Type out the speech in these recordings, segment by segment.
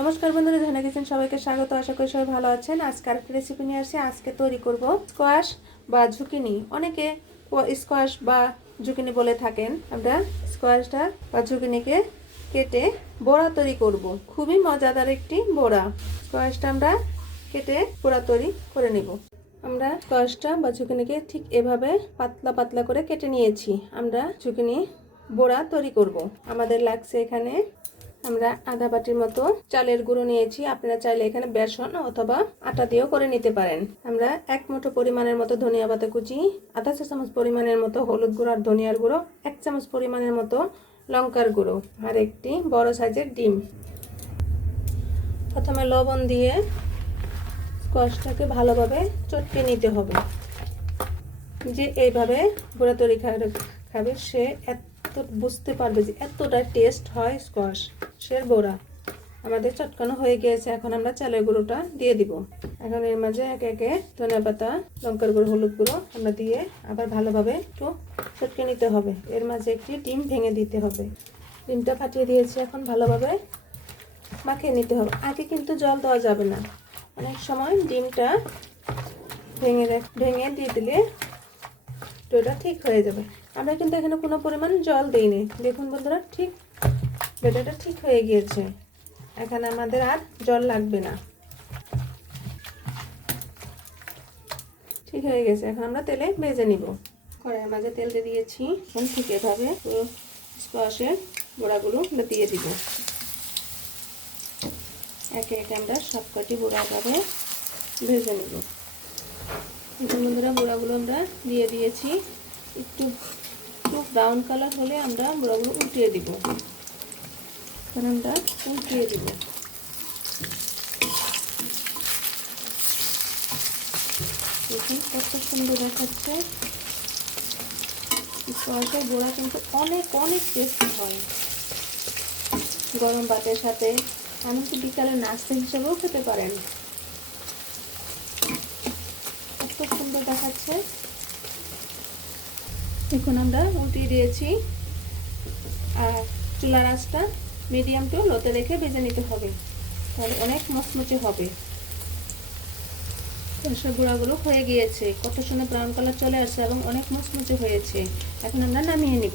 নমস্কার বন্ধুরা, ঝর্ণা কিচেন সবাইকে স্বাগত। আশা করি সবাই ভালো আছেন। আজকে আরেকটা রেসিপি নিয়ে আসছি। আজকে তৈরি করব স্কোয়াশ বা ঝুকিনি। অনেকে স্কোয়াশ বা ঝুকিনি বলে থাকেন। আমরা স্কোয়াশটা বা ঝুকিনিকে কেটে বড়া তৈরি করব। খুবই মজাদার একটি বড়া। স্কোয়াশটা আমরা কেটে বড়া তৈরি করে নেব। আমরা স্কোয়াশটা বা ঝুকিনিকে ঠিক এভাবে পাতলা পাতলা করে কেটে নিয়েছি। আমরা ঝুকিনি বড়া তৈরি করব। আমাদের লাগছে এখানে আমরা আধা বাটির মতো চালের গুঁড়ো নিয়েছি। আপনারা চাইলে এখানে বেসন অথবা আটা দিয়েও করে নিতে পারেন। আমরা 1 মুঠো পরিমাণের মতো ধনিয়া পাতা কুচি, আধা চা চামচ পরিমাণের মতো হলুদ গুঁড়ো আর ধনিয়ার গুঁড়ো, 1 চামচ পরিমাণের মতো লঙ্কার গুঁড়ো আর একটি বড় সাইজের ডিম। প্রথমে লবণ দিয়ে স্কোয়াশটাকে ভালোভাবে চটকে নিতে হবে। যে এইভাবে বড়া তৈরি খাবে সে বুঝতে পারবে যে এতটা টেস্ট হয় স্কোয়াশের বড়া। আমাদের চটকানো হয়ে গিয়েছে। এখন আমরা চালের গুঁড়োটা দিয়ে দিব। এখন এর মাঝে একে একে ধনিয়া পাতা, লঙ্কার গুঁড়ো, হলুদ গুঁড়ো আমরা দিয়ে আবার ভালোভাবে একটু চটকে নিতে হবে। এর মাঝে একটি ডিম ভেঙে দিতে হবে। ডিমটা ফাটিয়ে দিয়েছি। এখন ভালোভাবে মাখিয়ে নিতে হবে। আগে কিন্তু জল দেওয়া যাবে না। অনেক সময় ডিমটা ভেঙে দিয়ে দিলে ডোটা ঠিক হয়ে যাবে। আমরা কিন্তু এখানে কোনো পরিমাণ জল দিইনি। দেখুন বন্ধুরা, ঠিক ডোটা ঠিক হয়ে গিয়েছে। এখানে আমাদের আর জল লাগবে না। ঠিক হয়ে গেছে। এখন আমরা তেলে ভেজে নিব। কড়াইয়ের মাঝে তেল দিয়ে দিয়েছি। এখন ঠিক এভাবে পুরো স্কোয়াশের বড়াগুলো দিয়ে দিব। একে একে আমরা সবকটি বড়া এভাবে ভেজে নিব। এখন বন্ধুরা বড়াগুলো আমরা দিয়ে দিয়েছি। একটু ব্রাউন কালার হলে আমরা বড়াগুলো উল্টিয়ে দিব। এখন আমরা উল্টিয়ে দিব। দেখুন কত সুন্দর দেখাচ্ছে। স্কোয়াশের বড়া কিন্তু অনেক অনেক টেস্টি হয়। গরম ভাতের সাথে এমনকি বিকালে নাস্তা হিসেবেও খেতে পারেন। কত সুন্দর দেখাচ্ছে। এখন আমরা উল্টিয়ে দিয়েছি। আর চুলার আঁচটা মিডিয়াম টু লোতে রেখে ভেজে নিতে হবে, তাহলে অনেক মচমচে হবে। সব গুঁড়াগুলো হয়ে গিয়েছে। কত সুন্দর ব্রাউন কালার চলে আসছে এবং অনেক মুচমুচে হয়েছে। এখন আমরা নামিয়ে নিব।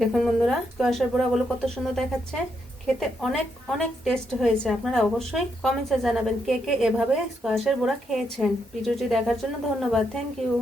দেখুন বন্ধুরা, স্কোয়াশের বড়াগুলো কত সুন্দর দেখাচ্ছে। খেতে অনেক অনেক টেস্ট হয়েছে। আপনারা অবশ্যই কমেন্টসে জানাবেন কে কে এভাবে স্কোয়াশের বড়া খেয়েছেন। ভিডিওটি দেখার জন্য ধন্যবাদ। Thank you.